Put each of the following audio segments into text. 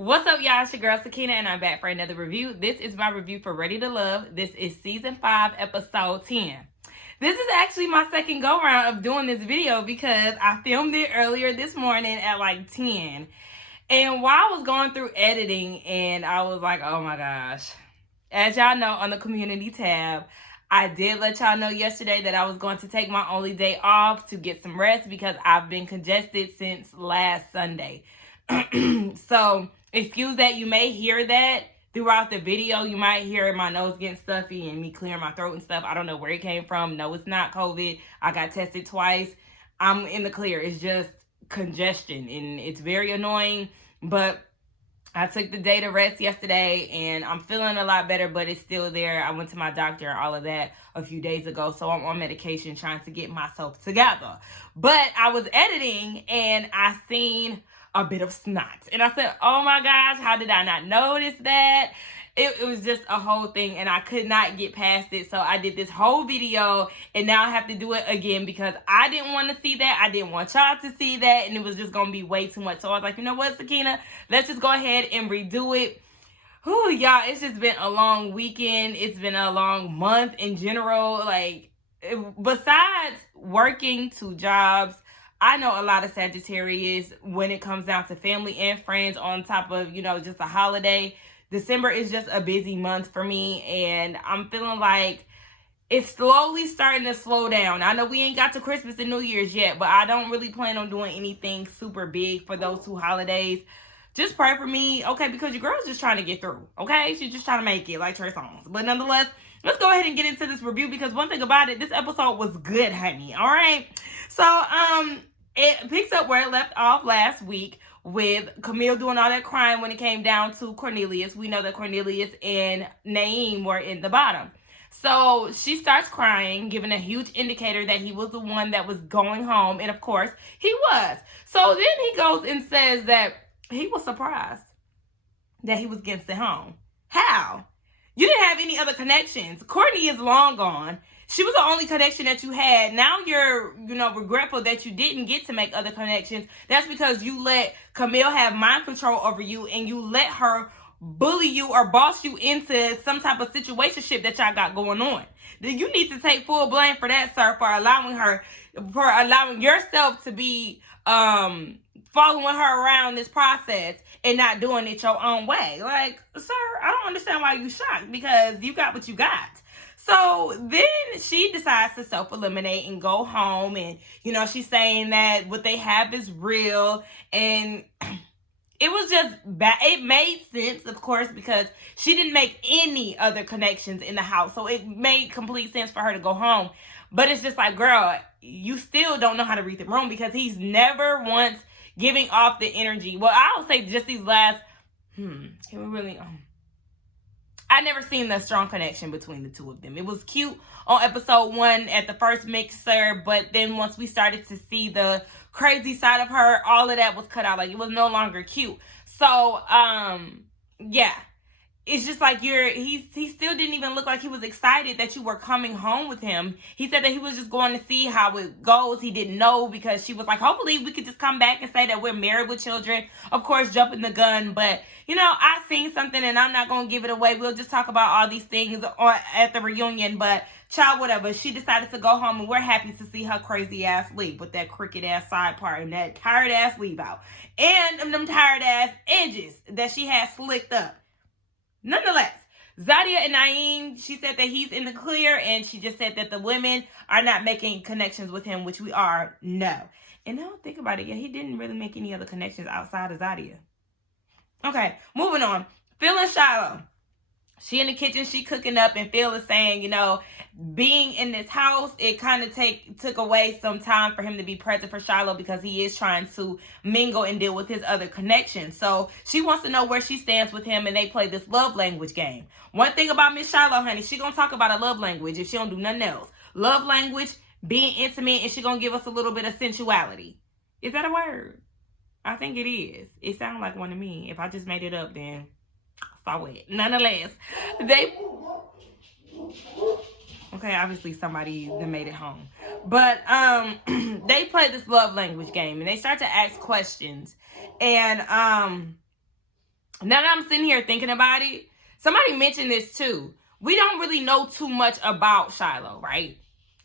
What's up, y'all? It's your girl Sakina, and I'm back for another review. This is my review for Ready to Love. This is season 5, episode 10. This is actually my second go round of doing this video because I filmed it earlier this morning at like 10. And while I was going through editing, and I was like, oh my gosh. As y'all know, on the community tab, I did let y'all know yesterday that I was going to take my only day off to get some rest because I've been congested since last Sunday. So, excuse that you may hear that throughout the video. You might hear my nose getting stuffy and me clearing my throat and stuff. I don't know where it came from. No, it's not COVID. I got tested twice. I'm in the clear. It's just congestion and it's very annoying. But I took the day to rest yesterday and I'm feeling a lot better, but it's still there. I went to my doctor and all of that a few days ago, so I'm on medication trying to get myself together. But I was editing and I seen a bit of snot. And I said, oh my gosh, how did I not notice that? It was just a whole thing and I could not get past it. So I did this whole video and now I have to do it again because I didn't want to see that. I didn't want y'all to see that and it was just going to be way too much. So I was like, you know what, Sakina, let's just go ahead and redo it. Whew, y'all, it's just been a long weekend. It's been a long month in general. Like, besides working 2 jobs, I know a lot of Sagittarius when it comes down to family and friends on top of, just a holiday. December is just a busy month for me and I'm feeling like it's slowly starting to slow down. I know we ain't got to Christmas and New Year's yet, but I don't really plan on doing anything super big for those 2 holidays. Just pray for me, okay, because your girl's just trying to get through, okay? She's just trying to make it like Trey Songz. But nonetheless, let's go ahead and get into this review because one thing about it, this episode was good, honey, all right? So, it picks up where it left off last week with Camille doing all that crying when it came down to Cornelius. We know that Cornelius and Naeem were in the bottom. So she starts crying, giving a huge indicator that he was the one that was going home. And of course, he was. So then he goes and says that he was surprised that he was getting sent home. How? You didn't have any other connections. Courtney is long gone. She was the only connection that you had. Now you're, regretful that you didn't get to make other connections. That's because you let Camille have mind control over you and you let her bully you or boss you into some type of situationship that y'all got going on. Then you need to take full blame for that, sir, for allowing yourself to be following her around this process and not doing it your own way. Like, sir, I don't understand why you shocked because you got what you got. So then she decides to self-eliminate and go home. And, she's saying that what they have is real. And it was just bad. It made sense, of course, because she didn't make any other connections in the house. So it made complete sense for her to go home. But it's just like, girl, you still don't know how to read the room because he's never once giving off the energy. Well, I'll say just these last, can we really... I never seen the strong connection between the 2 of them. It was cute on episode 1 at the first mixer, but then once we started to see the crazy side of her, all of that was cut out. Like, it was no longer cute. So, yeah. It's just like he still didn't even look like he was excited that you were coming home with him. He said that he was just going to see how it goes. He didn't know because she was like, hopefully we could just come back and say that we're married with children. Of course, jumping the gun. But, I seen something and I'm not going to give it away. We'll just talk about all these things at the reunion. But, child, whatever. She decided to go home and we're happy to see her crazy ass leave with that crooked ass side part and that tired ass leave out. And them tired ass edges that she had slicked up. Nonetheless, Zadia and Naeem, she said that he's in the clear and she just said that the women are not making connections with him, which we are, no. And now think about it, yeah, he didn't really make any other connections outside of Zadia. Okay, moving on. Phil and Shiloh. She in the kitchen, she cooking up, and Phil is saying, being in this house, it kind of took away some time for him to be present for Shiloh because he is trying to mingle and deal with his other connections. So she wants to know where she stands with him, and they play this love language game. One thing about Miss Shiloh, honey, she gonna talk about a love language if she don't do nothing else. Love language, being intimate, and she gonna give us a little bit of sensuality. Is that a word? I think it is. It sounds like one to me. If I just made it up, then so it. Nonetheless, okay, obviously somebody that made it home. But they play this love language game and they start to ask questions. And Now that I'm sitting here thinking about it, somebody mentioned this too. We don't really know too much about Shiloh, right?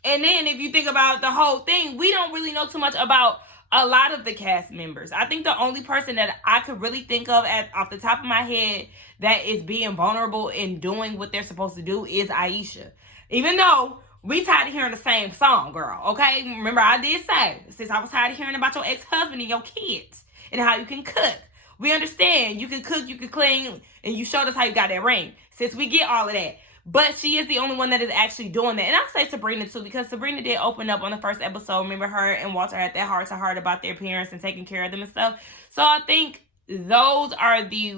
And then if you think about the whole thing, we don't really know too much about a lot of the cast members. I think the only person that I could really think of off the top of my head that is being vulnerable and doing what they're supposed to do is Aisha. Even though we tired of hearing the same song, girl, okay? Remember, I did say, since I was tired of hearing about your ex-husband and your kids and how you can cook. We understand you can cook, you can clean, and you showed us how you got that ring. Since we get all of that. But she is the only one that is actually doing that. And I'll say Sabrina too, because Sabrina did open up on the first episode. Remember, her and Walter had that heart-to-heart about their parents and taking care of them and stuff. So I think those are the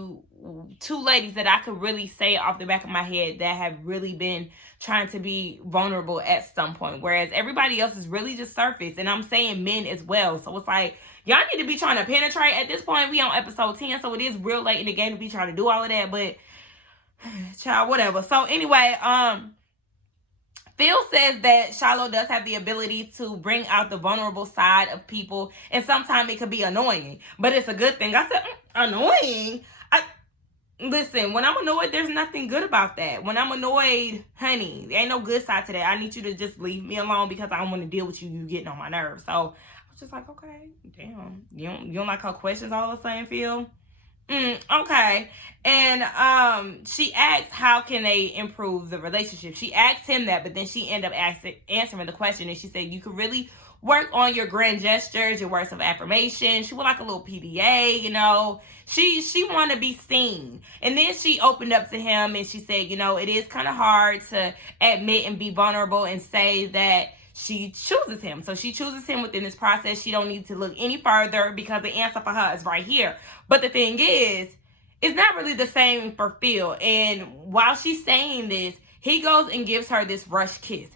two ladies that I could really say off the back of my head that have really been trying to be vulnerable at some point. Whereas everybody else is really just surface. And I'm saying men as well. So it's like, y'all need to be trying to penetrate. At this point, we on episode 10. So it is real late in the game to be trying to do all of that. But child, whatever. So anyway, Phil says that Shiloh does have the ability to bring out the vulnerable side of people, and sometimes it could be annoying, but it's a good thing. I said, annoying? Listen, when I'm annoyed, there's nothing good about that. When I'm annoyed, honey, there ain't no good side to that. I need you to just leave me alone because I don't want to deal with you. You getting on my nerves. So I was just like, okay, damn. You don't like her questions all of a sudden, Phil? Okay. And she asked how can they improve the relationship. She asked him that, but then she ended up answering the question, and she said you could really work on your grand gestures, your words of affirmation. She would like a little PDA, you know. She want to be seen. And then she opened up to him and she said, you know, it is kind of hard to admit and be vulnerable and say that she chooses him. So she chooses him within this process. She don't need to look any further because the answer for her is right here. But the thing is, it's not really the same for Phil. And while she's saying this, he goes and gives her this rush kiss.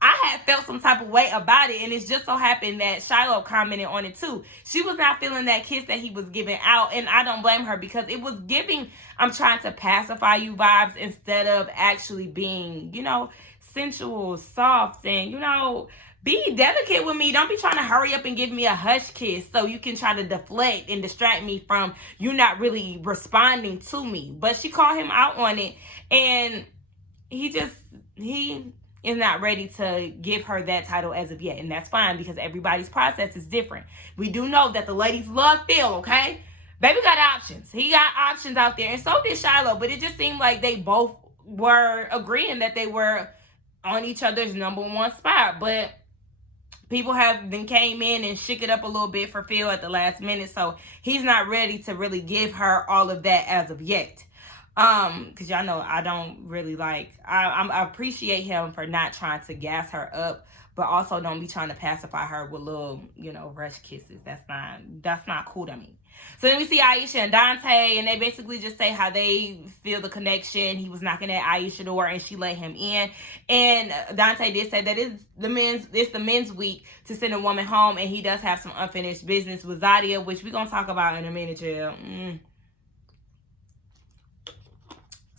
I had felt some type of way about it, and it's just so happened that Shiloh commented on it too. She was not feeling that kiss that he was giving out, and I don't blame her because it was giving, I'm trying to pacify you vibes instead of actually being, you know, sensual, soft, and, you know, be delicate with me. Don't be trying to hurry up and give me a hush kiss so you can try to deflect and distract me from you not really responding to me. But she called him out on it, and he is not ready to give her that title as of yet. And that's fine because everybody's process is different. We do know that the ladies love Phil, okay? Baby got options. He got options out there, and so did Shiloh. But it just seemed like they both were agreeing that they were on each other's number one spot. But people have then came in and shook it up a little bit for Phil at the last minute. So he's not ready to really give her all of that as of yet. Because y'all know I don't really like, I appreciate him for not trying to gas her up, but also don't be trying to pacify her with little, you know, rush kisses. That's not cool to me. So then we see Aisha and Dante, and they basically just say how they feel the connection. He was knocking at Aisha's door, and she let him in. And Dante did say that it's the men's week to send a woman home, and he does have some unfinished business with Zadia, which we're gonna talk about in a minute, chill.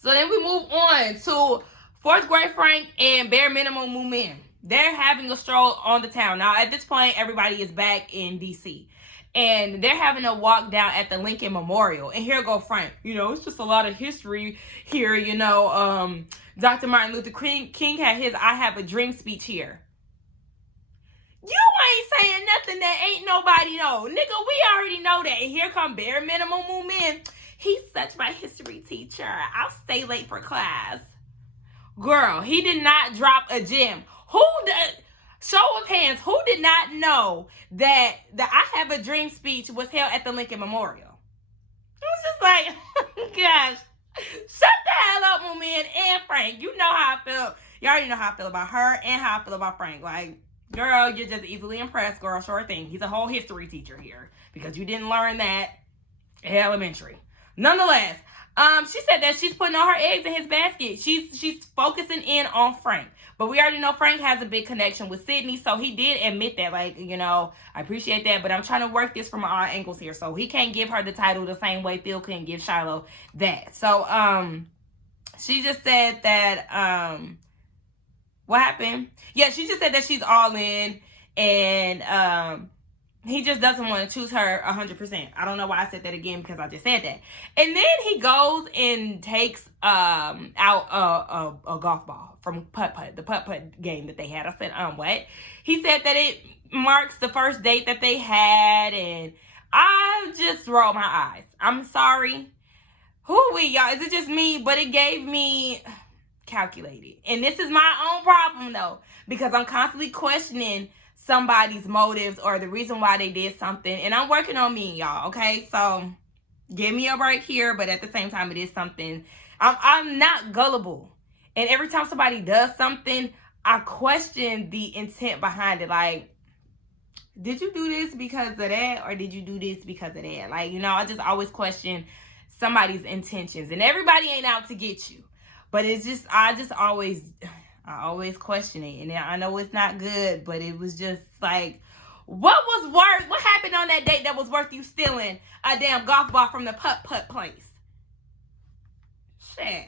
So then we move on to fourth grade Frank and bare minimum Moomin. They're having a stroll on the town. Now, at this point, everybody is back in D.C. And they're having a walk down at the Lincoln Memorial. And here go Frank. You know, it's just a lot of history here. You know, Dr. Martin Luther King had his I Have a Dream speech here. You ain't saying nothing that ain't nobody know. Nigga, we already know that. And here come bare minimum Moomin. He's such my history teacher. I'll stay late for class. Girl, he did not drop a gem. Show of hands, who did not know that the I Have a Dream speech was held at the Lincoln Memorial? It was just like, gosh, shut the hell up, Moomin and Frank. You know how I feel. You already know how I feel about her and how I feel about Frank. Like, girl, you're just easily impressed, girl. Sure thing. He's a whole history teacher here because you didn't learn that in elementary. Nonetheless, she said that she's putting all her eggs in his basket. She's focusing in on Frank. But we already know Frank has a big connection with Sydney, so he did admit that, like, you know, I appreciate that, but I'm trying to work this from all angles here. So he can't give her the title the same way Phil couldn't give Shiloh that. So, she just said that, what happened? Yeah, she just said that she's all in, and, He just doesn't want to choose her 100%. I don't know why I said that again, because I just said that. And then he goes and takes out a golf ball from putt-putt, the putt-putt game that they had. I said, what? He said that it marks the first date that they had, and I just rolled my eyes. I'm sorry. Who we, y'all? Is it just me? But it gave me calculated. And this is my own problem, though, because I'm constantly questioning somebody's motives or the reason why they did something, and I'm working on me, y'all. Okay, so give me a break here, but at the same time, it is something. I'm not gullible, and every time somebody does something, I question the intent behind it. Like, did you do this because of that, or did you do this because of that? Like, you know, I just always question somebody's intentions, and everybody ain't out to get you, but it's just I always question it, and I know it's not good, but it was just like, what happened on that date that was worth you stealing a damn golf ball from the putt-putt place? Shit.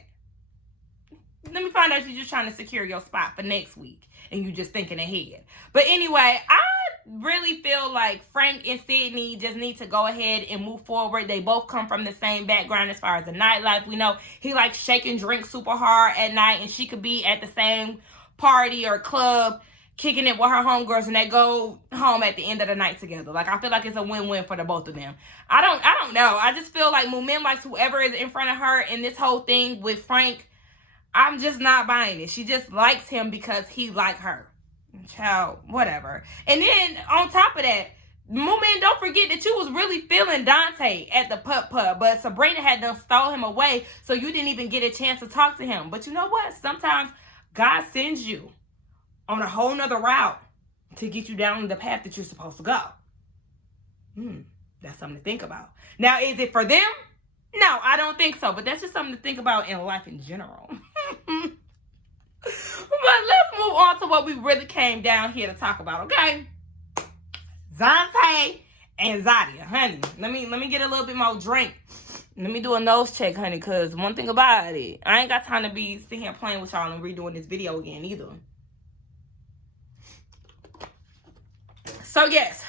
Let me find out you're just trying to secure your spot for next week, and you just thinking ahead. But anyway, I really feel like Frank and Sydney just need to go ahead and move forward. They both come from the same background as far as the nightlife. We know he likes shaking drinks super hard at night, and she could be at the same party or club kicking it with her homegirls, and they go home at the end of the night together. Like, I feel like it's a win-win for the both of them. I don't know. I just feel like Mumin likes whoever is in front of her, and this whole thing with Frank, I'm just not buying it. She just likes him because he like her. Child, whatever. And then on top of that, Mumin, don't forget that you was really feeling Dante at the putt-putt, but Sabrina had done stole him away, so you didn't even get a chance to talk to him. But you know what? Sometimes God sends you on a whole nother route to get you down the path that you're supposed to go. That's something to think about. Now, is it for them? No, I don't think so, but that's just something to think about in life in general. But let's move on to what we really came down here to talk about, okay? Dante and Zadia, honey. Let me get a little bit more drink. Let me do a nose check, honey, because one thing about it, I ain't got time to be sitting here playing with y'all and redoing this video again either. So yes,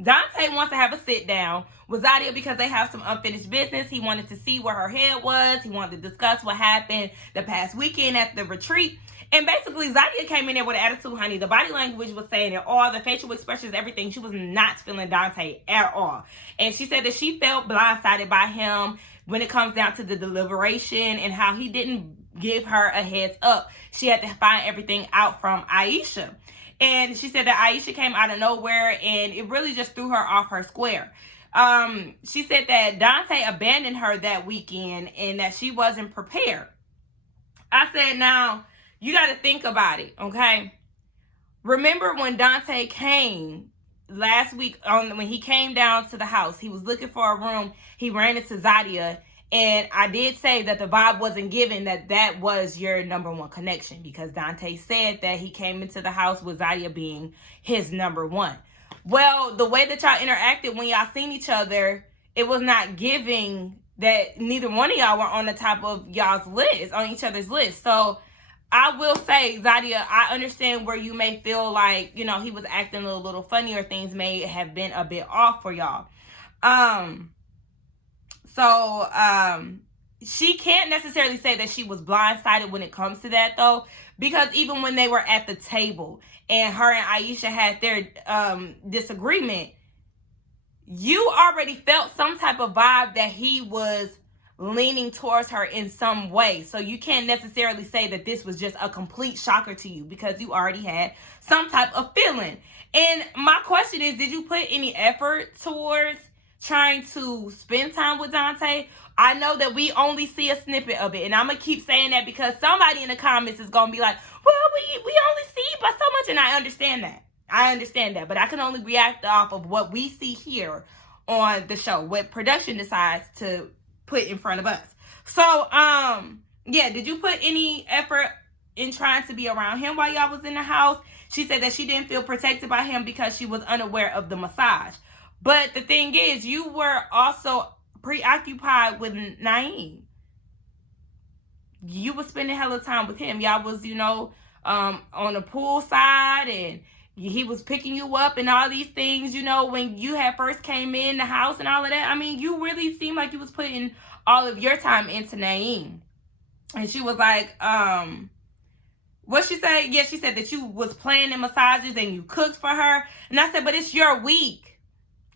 Dante wants to have a sit down with Zadia because they have some unfinished business. He wanted to see where her head was. He wanted to discuss what happened the past weekend at the retreat. And basically, Zadia came in there with an attitude, honey. The body language was saying it all. The facial expressions, everything. She was not feeling Dante at all. And she said that she felt blindsided by him when it comes down to the deliberation and how he didn't give her a heads up. She had to find everything out from Aisha. And she said that Aisha came out of nowhere, and it really just threw her off her square. She said that Dante abandoned her that weekend and that she wasn't prepared. I said, now, you got to think about it, okay? Remember when Dante came last week, when he came down to the house, he was looking for a room. He ran into Zadia, and I did say that the vibe wasn't given that was your number one connection, because Dante said that he came into the house with Zadia being his number one. Well, the way that y'all interacted when y'all seen each other, it was not giving that neither one of y'all were on the top of y'all's list, on each other's list. So I will say, Zadia, I understand where you may feel like, you know, he was acting a little funny, or things may have been a bit off for y'all. She can't necessarily say that she was blindsided when it comes to that, though, because even when they were at the table and her and Aisha had their disagreement, you already felt some type of vibe that he was leaning towards her in some way. So you can't necessarily say that this was just a complete shocker to you, because you already had some type of feeling. And my question is, did you put any effort towards trying to spend time with Dante? I know that we only see a snippet of it, and I'm gonna keep saying that because somebody in the comments is gonna be like, well, we only see by so much, and I understand that, but I can only react off of what we see here on the show, what production decides to put in front of us. So yeah, did you put any effort in trying to be around him while y'all was in the house? She said that she didn't feel protected by him because she was unaware of the massage. But the thing is, you were also preoccupied with Naeem. You were spending hella time with him. Y'all was, you know, on the pool side, and he was picking you up and all these things, you know, when you had first came in the house and all of that. I mean, you really seemed like you was putting all of your time into Naeem. And she was like, what she said? Yeah, she said that you was playing in massages and you cooked for her. And I said, but it's your week.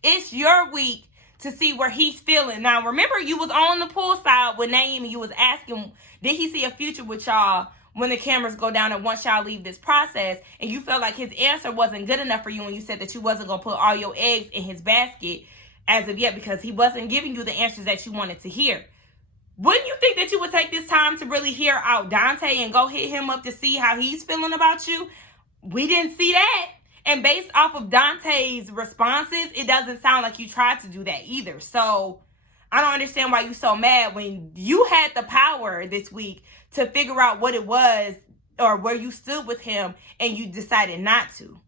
It's your week to see where he's feeling. Now, remember, you was on the poolside with Naeem and you was asking, did he see a future with y'all when the cameras go down and once y'all leave this process? And you felt like his answer wasn't good enough for you when you said that you wasn't going to put all your eggs in his basket as of yet because he wasn't giving you the answers that you wanted to hear. Wouldn't you think that you would take this time to really hear out Dante and go hit him up to see how he's feeling about you? We didn't see that. And based off of Dante's responses, it doesn't sound like you tried to do that either. So I don't understand why you're so mad when you had the power this week to figure out what it was or where you stood with him and you decided not to.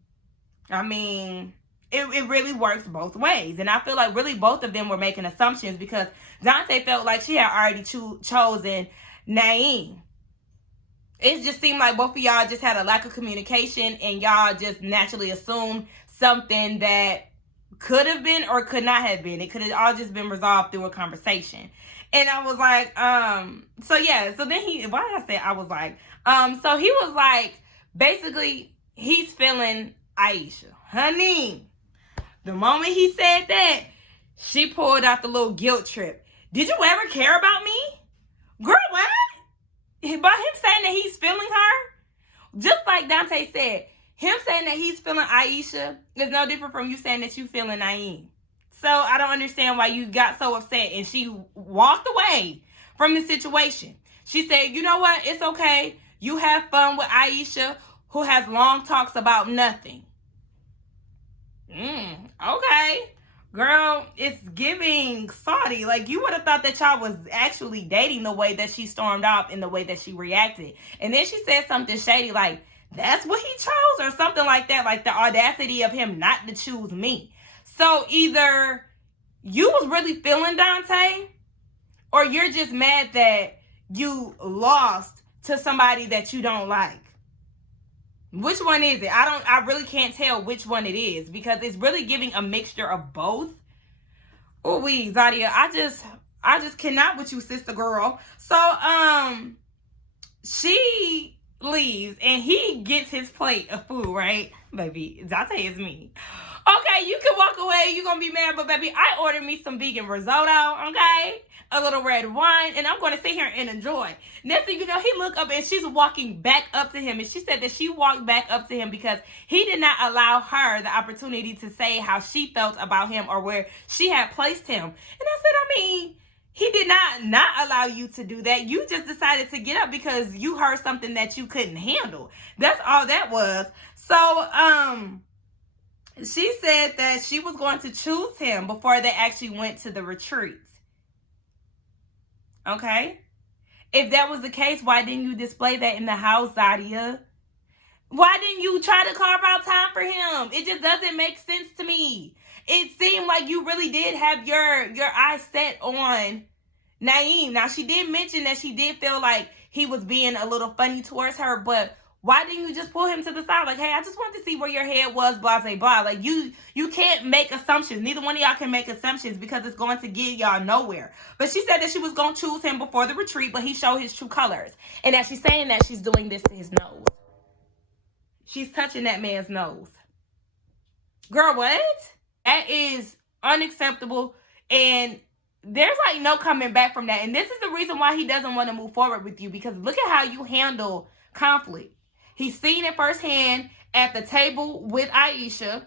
I mean, it really works both ways. And I feel like really both of them were making assumptions because Dante felt like she had already chosen Naeem. It just seemed like both of y'all just had a lack of communication and y'all just naturally assumed something that could have been or could not have been. It could have all just been resolved through a conversation. And I was like, so yeah, so then why did I say I was like, so he was like, basically, he's feeling Aisha. Honey, the moment he said that, she pulled out the little guilt trip. Did you ever care about me? Girl, what? By him saying that he's feeling her, just like Dante said, him saying that he's feeling Aisha is no different from you saying that you feeling Naeem. So I don't understand why you got so upset. And she walked away from the situation. She said, you know what? It's okay. You have fun with Aisha, who has long talks about nothing. Okay. Girl, it's giving Saudi. Like, you would have thought that y'all was actually dating the way that she stormed off and the way that she reacted. And then she said something shady like, that's what he chose or something like that. Like the audacity of him not to choose me. So either you was really feeling Dante or you're just mad that you lost to somebody that you don't like. Which one is it? I really can't tell which one it is because it's really giving a mixture of both. Oh, Zadia, I just cannot with you, sister girl. So, she leaves and he gets his plate of food, right? Baby, Dante is me. Okay, you can walk away. You're going to be mad, but baby, I ordered me some vegan risotto, okay? A little red wine, and I'm going to sit here and enjoy. Next thing you know, he looked up and she's walking back up to him. And she said that she walked back up to him because he did not allow her the opportunity to say how she felt about him or where she had placed him. And I said, I mean, he did not allow you to do that. You just decided to get up because you heard something that you couldn't handle. That's all that was. So, she said that she was going to choose him before they actually went to the retreat. Okay? If that was the case, why didn't you display that in the house, Zadia? Why didn't you try to carve out time for him? It just doesn't make sense to me. It seemed like you really did have your eyes set on Naeem. Now, she did mention that she did feel like he was being a little funny towards her, but why didn't you just pull him to the side? Like, hey, I just wanted to see where your head was, blah, blah, blah. Like, you can't make assumptions. Neither one of y'all can make assumptions because it's going to get y'all nowhere. But she said that she was going to choose him before the retreat, but he showed his true colors. And as she's saying that, she's doing this to his nose. She's touching that man's nose. Girl, what? That is unacceptable. And there's like no coming back from that. And this is the reason why he doesn't want to move forward with you, because look at how you handle conflict. He's seen it firsthand at the table with Aisha,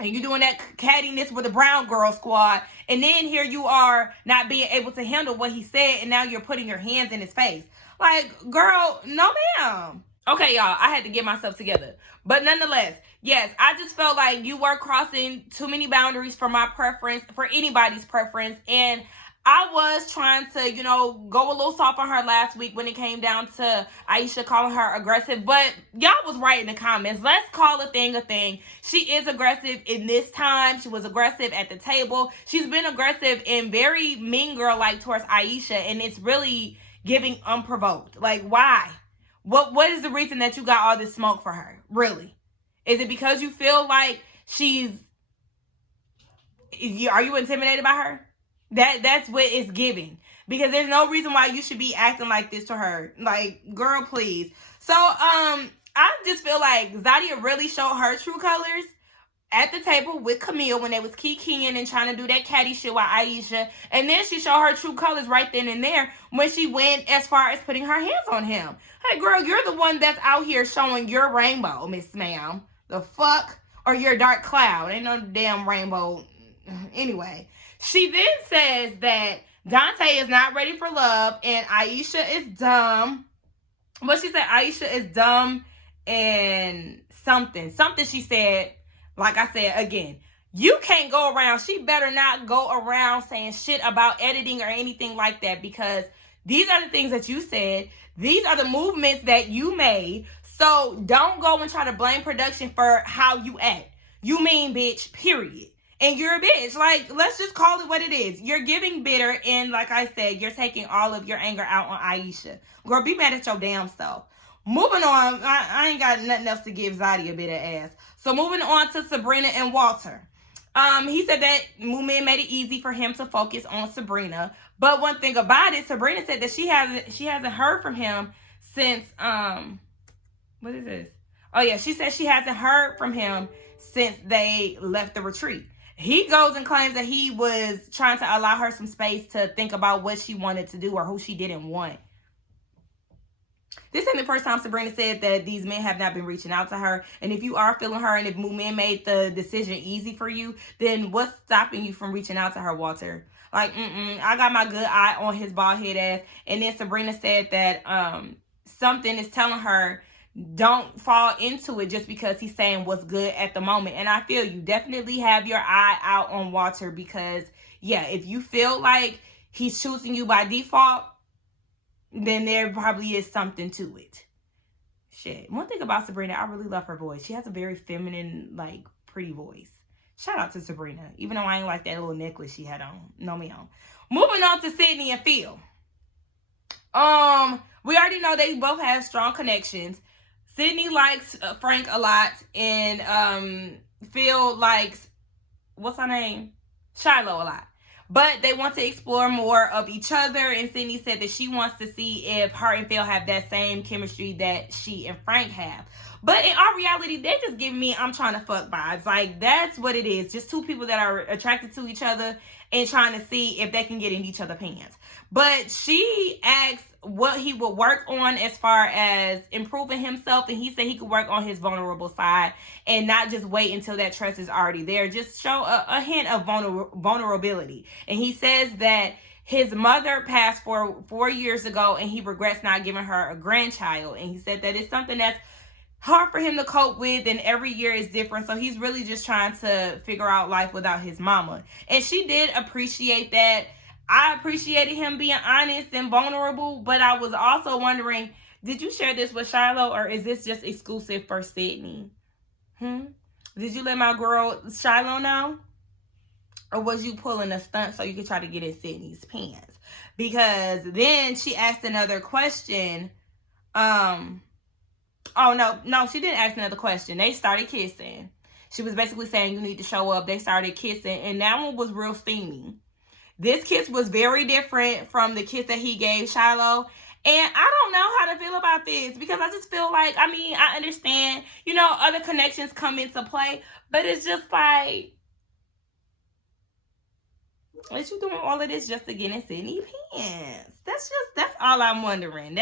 and you're doing that cattiness with the brown girl squad, and then here you are not being able to handle what he said, and now you're putting your hands in his face. Like, girl, no ma'am. Okay, y'all, I had to get myself together. But nonetheless, yes, I just felt like you were crossing too many boundaries for my preference, for anybody's preference, and I was trying to, go a little soft on her last week when it came down to Aisha calling her aggressive. But y'all was right in the comments. Let's call a thing a thing. She is aggressive in this time. She was aggressive at the table. She's been aggressive and very mean girl-like towards Aisha. And it's really giving unprovoked. Like, why? What is the reason that you got all this smoke for her? Really? Is it because you feel like are you intimidated by her? That's what it's giving. Because there's no reason why you should be acting like this to her. Like, girl, please. So, I just feel like Zadia really showed her true colors at the table with Camille when they was kikiing and trying to do that catty shit with Aisha. And then she showed her true colors right then and there when she went as far as putting her hands on him. Hey, girl, you're the one that's out here showing your rainbow, Miss Ma'am. The fuck? Or your dark cloud. Ain't no damn rainbow. Anyway, she then says that Dante is not ready for love and Aisha is dumb. But she said Aisha is dumb and something she said. Like I said, again, you can't go around. She better not go around saying shit about editing or anything like that, because these are the things that you said. These are the movements that you made. So don't go and try to blame production for how you act. You mean bitch, period. And you're a bitch. Like, let's just call it what it is. You're giving bitter, and like I said, you're taking all of your anger out on Aisha. Girl, be mad at your damn self. Moving on, I ain't got nothing else to give Zadia a bitter ass. So moving on to Sabrina and Walter. He said that Moomin made it easy for him to focus on Sabrina. But one thing about it, Sabrina said that she hasn't heard from him since what is this? Oh yeah, she said she hasn't heard from him since they left the retreat. He goes and claims that he was trying to allow her some space to think about what she wanted to do or who she didn't want. This ain't the first time Sabrina said that these men have not been reaching out to her. And if you are feeling her and if Moomin made the decision easy for you, then what's stopping you from reaching out to her, Walter? Like, I got my good eye on his bald head ass. And then Sabrina said that something is telling her, don't fall into it just because he's saying what's good at the moment. And I feel you definitely have your eye out on Walter, because, yeah, if you feel like he's choosing you by default, then there probably is something to it. Shit. One thing about Sabrina, I really love her voice. She has a very feminine, like, pretty voice. Shout out to Sabrina. Even though I ain't like that little necklace she had on. No, me on. Moving on to Sydney and Phil. We already know they both have strong connections. Sydney likes Frank a lot, and Phil likes, what's her name? Shiloh a lot. But they want to explore more of each other, and Sydney said that she wants to see if her and Phil have that same chemistry that she and Frank have. But in all reality, they just give me I'm trying to fuck vibes. Like, that's what it is. Just two people that are attracted to each other and trying to see if they can get in each other's pants. But she asked what he would work on as far as improving himself, and he said he could work on his vulnerable side and not just wait until that trust is already there. Just show a hint of vulnerability. And he says that his mother passed 4 years ago, and he regrets not giving her a grandchild. And he said that it's something that's hard for him to cope with, and every year is different. So he's really just trying to figure out life without his mama. And she did appreciate that. I appreciated him being honest and vulnerable, but I was also wondering, did you share this with Shiloh, or is this just exclusive for Sydney? Did you let my girl Shiloh know? Or was you pulling a stunt so you could try to get in Sydney's pants? Because then she asked another question. Oh, no, she didn't ask another question. They started kissing. She was basically saying, you need to show up. They started kissing, and that one was real steamy. This kiss was very different from the kiss that he gave Shiloh. And I don't know how to feel about this, because I just feel like, I understand, other connections come into play, but it's just like, is you doing all of this just to get in Sydney pants? That's all I'm wondering.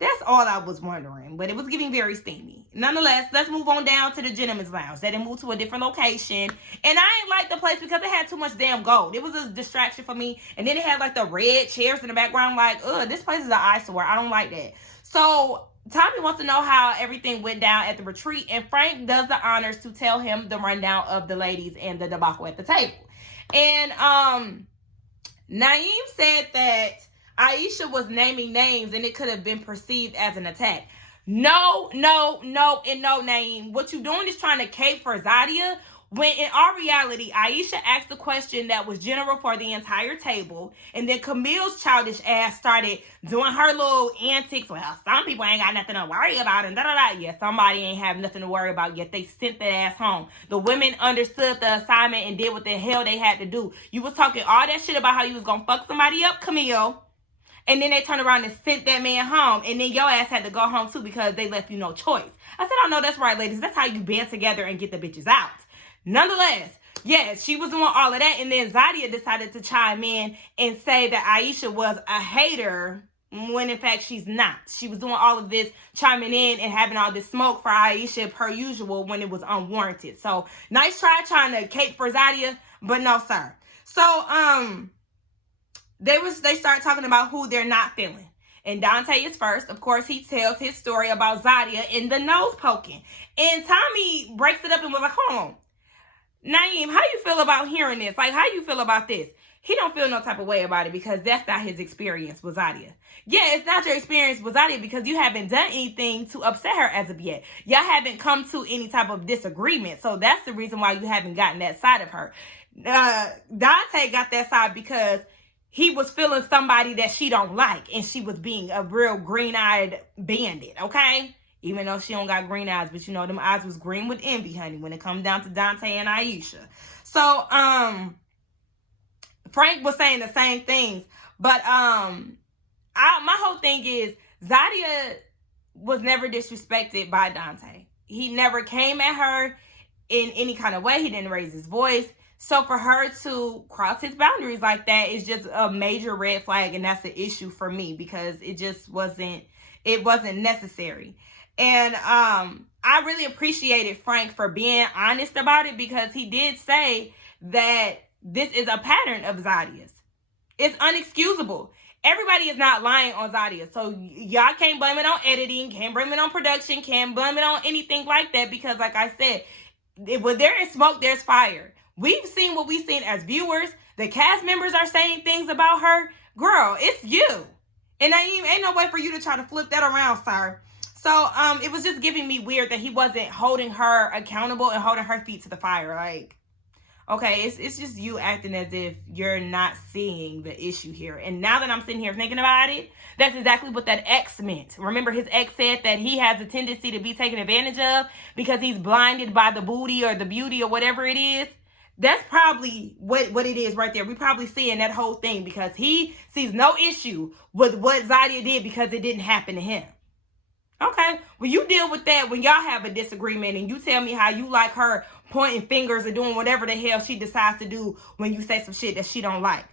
That's all I was wondering, but it was getting very steamy. Nonetheless, let's move on down to the Gentleman's Lounge. They moved to a different location, and I ain't like the place because it had too much damn gold. It was a distraction for me, and then it had like the red chairs in the background. Like, this place is an eyesore. I don't like that. So Tommy wants to know how everything went down at the retreat, and Frank does the honors to tell him the rundown of the ladies and the debacle at the table. And Naeem said that Aisha was naming names and it could have been perceived as an attack. No, and no, Naeem. What you doing is trying to cape for Zadia. When in our reality, Aisha asked the question that was general for the entire table, and then Camille's childish ass started doing her little antics. Well, some people ain't got nothing to worry about, and da-da-da. Yeah, somebody ain't have nothing to worry about, yet they sent that ass home. The women understood the assignment and did what the hell they had to do. You was talking all that shit about how you was gonna fuck somebody up, Camille, and then they turned around and sent that man home, and then your ass had to go home too because they left you no choice. I said, oh no, that's right, ladies. That's how you band together and get the bitches out. Nonetheless, yes, she was doing all of that, and then Zadia decided to chime in and say that Aisha was a hater when in fact she's not. She was doing all of this, chiming in and having all this smoke for Aisha per usual when it was unwarranted. So nice try trying to cape for Zadia, but no sir. So they start talking about who they're not feeling. And Dante is first. Of course, he tells his story about Zadia in the nose poking. And Tommy breaks it up and was like, hold on. Naeem, how you feel about hearing this? Like, how you feel about this? He don't feel no type of way about it because that's not his experience with Zadia. Yeah, it's not your experience with Zadia because you haven't done anything to upset her as of yet. Y'all haven't come to any type of disagreement. So that's the reason why you haven't gotten that side of her. Dante got that side because he was feeling somebody that she don't like, and she was being a real green-eyed bandit, okay? Even though she don't got green eyes, but you know, them eyes was green with envy, honey, when it comes down to Dante and Aisha. So, Frank was saying the same things, but my whole thing is, Zadia was never disrespected by Dante. He never came at her in any kind of way. He didn't raise his voice. So for her to cross his boundaries like that is just a major red flag, and that's an issue for me because it just wasn't necessary. And I really appreciated Frank for being honest about it because he did say that this is a pattern of Zadia's. It's unexcusable. Everybody is not lying on Zadia. So y'all can't blame it on editing, can't blame it on production, can't blame it on anything like that because like I said, when there is smoke, there's fire. We've seen what we've seen as viewers. The cast members are saying things about her. Girl, it's you. And ain't no way for you to try to flip that around, sir. So it was just giving me weird that he wasn't holding her accountable and holding her feet to the fire. Like, okay, it's just you acting as if you're not seeing the issue here. And now that I'm sitting here thinking about it, that's exactly what that ex meant. Remember, his ex said that he has a tendency to be taken advantage of because he's blinded by the booty or the beauty or whatever it is. That's probably what it is right there. We probably seeing that whole thing because he sees no issue with what Zadia did because it didn't happen to him. Okay, well, you deal with that when y'all have a disagreement and you tell me how you like her pointing fingers or doing whatever the hell she decides to do when you say some shit that she don't like.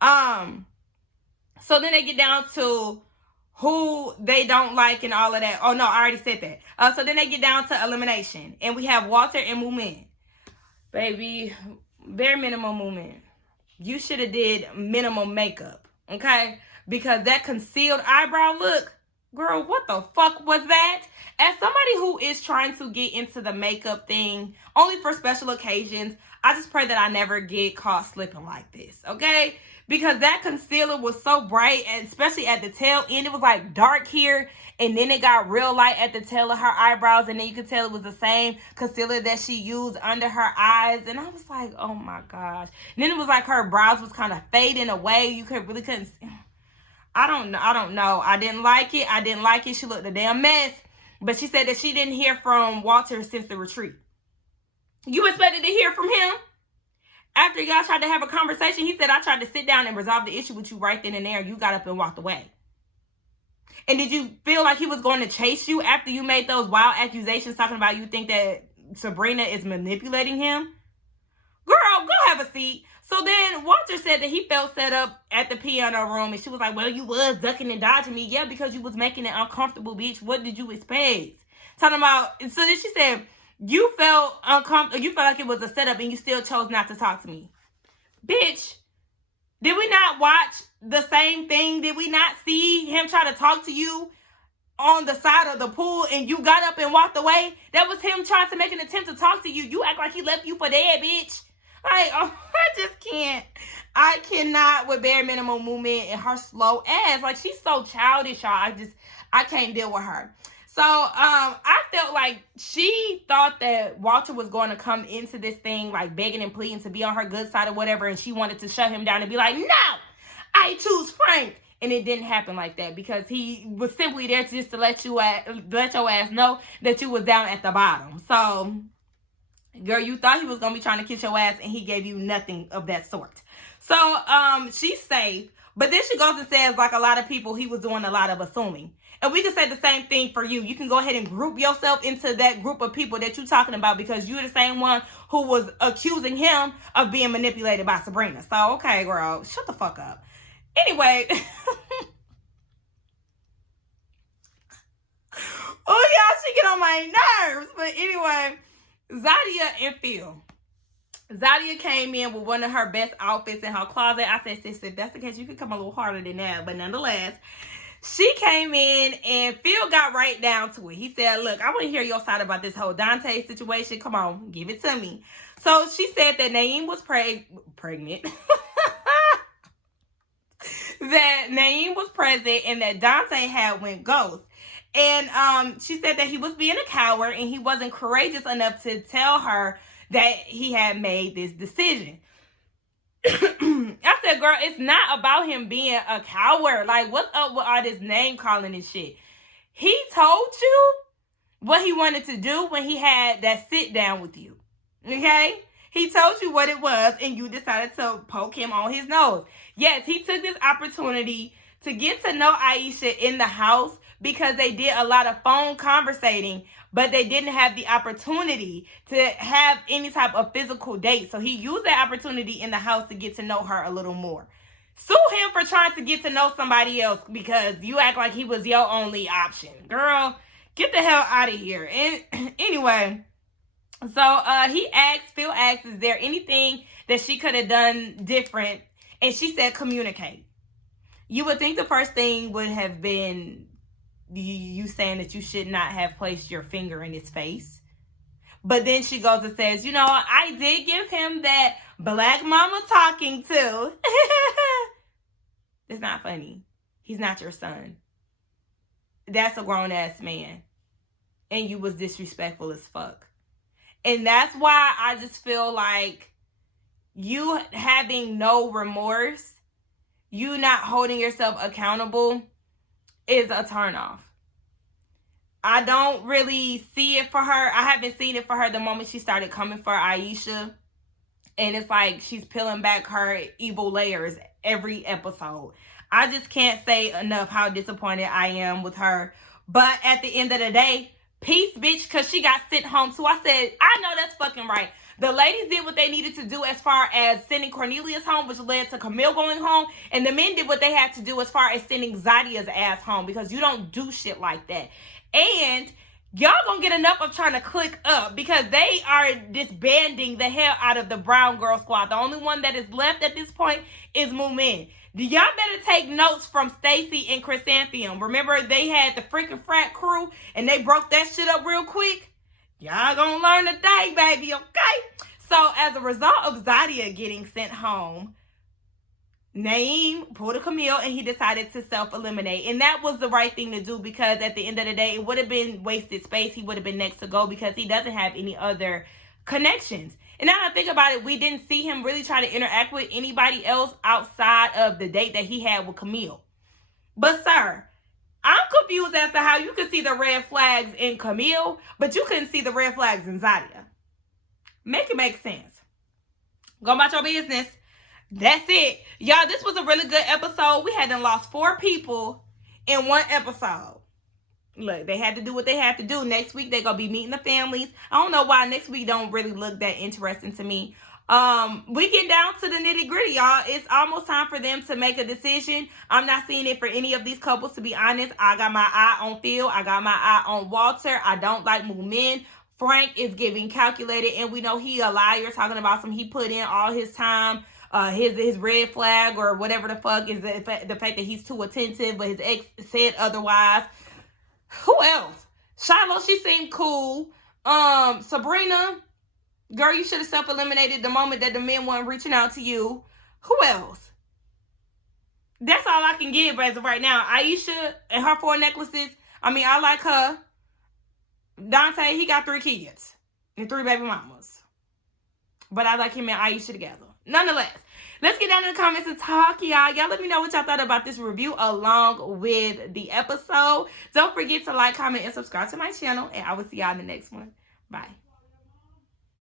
So then they get down to who they don't like and all of that. Oh, no, I already said that. So then they get down to elimination. And we have Walter and Moomin. Baby, bare minimum Moomin. You should have did minimum makeup, okay? Because that concealed eyebrow look, girl, what the fuck was that? As somebody who is trying to get into the makeup thing, only for special occasions, I just pray that I never get caught slipping like this, okay? Because that concealer was so bright, and especially at the tail end, it was like dark here, and then it got real light at the tail of her eyebrows, and then you could tell it was the same concealer that she used under her eyes, and I was like, oh my gosh. And then it was like her brows was kind of fading away. You really couldn't see. I don't know. I didn't like it. She looked a damn mess. But she said that she didn't hear from Walter since the retreat. You expected to hear from him? After y'all tried to have a conversation, he said, I tried to sit down and resolve the issue with you right then and there. You got up and walked away. And did you feel like he was going to chase you after you made those wild accusations talking about you think that Sabrina is manipulating him? Girl, go have a seat. So then Walter said that he felt set up at the piano room. And she was like, well, you was ducking and dodging me. Yeah, because you was making it uncomfortable, bitch. What did you expect? Talking about, so then she said, you felt uncomfortable. You felt like it was a setup and you still chose not to talk to me. Bitch, did we not watch the same thing? Did we not see him try to talk to you on the side of the pool and you got up and walked away? That was him trying to make an attempt to talk to you. You act like he left you for dead, bitch. Like, oh, I just can't. I cannot with bare minimum movement and her slow ass. Like, she's so childish, y'all. I can't deal with her. So, I felt like she thought that Walter was going to come into this thing like begging and pleading to be on her good side or whatever, and she wanted to shut him down and be like, no, I choose Frank. And it didn't happen like that because he was simply there just to let your ass know that you was down at the bottom. So, girl, you thought he was going to be trying to kiss your ass, and he gave you nothing of that sort. So, she's safe. But then she goes and says, like a lot of people, he was doing a lot of assuming. And we can say the same thing for you. You can go ahead and group yourself into that group of people that you're talking about because you're the same one who was accusing him of being manipulated by Sabrina. So, okay, girl, shut the fuck up. Anyway. Oh, y'all, she get on my nerves. But anyway, Zadia and Phil. Zadia came in with one of her best outfits in her closet. I said, sis, if that's the case, you could come a little harder than that. But nonetheless, she came in and Phil got right down to it. He said, look, I want to hear your side about this whole Dante situation. Come on, give it to me. So she said that Naeem was pregnant. That Naeem was present and that Dante had went ghost. And she said that he was being a coward and he wasn't courageous enough to tell her that he had made this decision. I said, girl, it's not about him being a coward. Like, what's up with all this name calling and shit? He told you what he wanted to do when he had that sit down with you. Okay? He told you what it was and you decided to poke him on his nose. Yes, he took this opportunity to get to know Aisha in the house because they did a lot of phone conversating, but they didn't have the opportunity to have any type of physical date. So he used that opportunity in the house to get to know her a little more. Sue him for trying to get to know somebody else because you act like he was your only option. Girl, get the hell out of here. And anyway, so Phil asked, is there anything that she could have done different? And she said, communicate. You would think the first thing would have been you saying that you should not have placed your finger in his face. But then she goes and says, I did give him that black mama talking to. It's not funny. He's not your son. That's a grown-ass man. And you was disrespectful as fuck. And that's why I just feel like you having no remorse, you not holding yourself accountable is a turnoff. I don't really see it for her. I haven't seen it for her the moment she started coming for Aisha. And it's like she's peeling back her evil layers every episode. I just can't say enough how disappointed I am with her. But at the end of the day, peace, bitch, because she got sent home too. I said, I know that's fucking right. The ladies did what they needed to do as far as sending Cornelius home, which led to Camille going home. And the men did what they had to do as far as sending Zadia's ass home, because you don't do shit like that. And y'all gonna get enough of trying to click up because they are disbanding the hell out of the Brown Girl Squad. The only one that is left at this point is Moomin. Y'all better take notes from Stacy and Chrysanthemum. Remember, they had the freaking frat crew and they broke that shit up real quick? Y'all gonna learn today, baby, okay? So, as a result of Zadia getting sent home, Naeem pulled a Camille and he decided to self-eliminate. And that was the right thing to do because at the end of the day, it would have been wasted space. He would have been next to go because he doesn't have any other connections. And now that I think about it, we didn't see him really try to interact with anybody else outside of the date that he had with Camille. But, sir, I'm confused as to how you could see the red flags in Camille, but you couldn't see the red flags in Zadia. Make it make sense. Go about your business. That's it. Y'all, this was a really good episode. We had lost 4 people in one episode. Look, they had to do what they had to do. Next week, they're going to be meeting the families. I don't know why next week don't really look that interesting to me. We get down to the nitty gritty, y'all. It's almost time for them to make a decision. I'm not seeing it for any of these couples, to be honest. I got my eye on Phil. I got my eye on Walter. I don't like Moomin. Frank is giving calculated, and we know he a liar, talking about he put in all his time. His red flag or whatever the fuck is the fact that he's too attentive, but his ex said otherwise. Who else? Shiloh, she seemed cool. Sabrina, girl, you should have self-eliminated the moment that the men weren't reaching out to you. Who else? That's all I can give as of right now. Aisha and her 4 necklaces. I mean, I like her. Dante, he got 3 kids and 3 baby mamas. But I like him and Aisha together. Nonetheless, let's get down in the comments and talk, y'all. Y'all let me know what y'all thought about this review along with the episode. Don't forget to like, comment, and subscribe to my channel. And I will see y'all in the next one. Bye.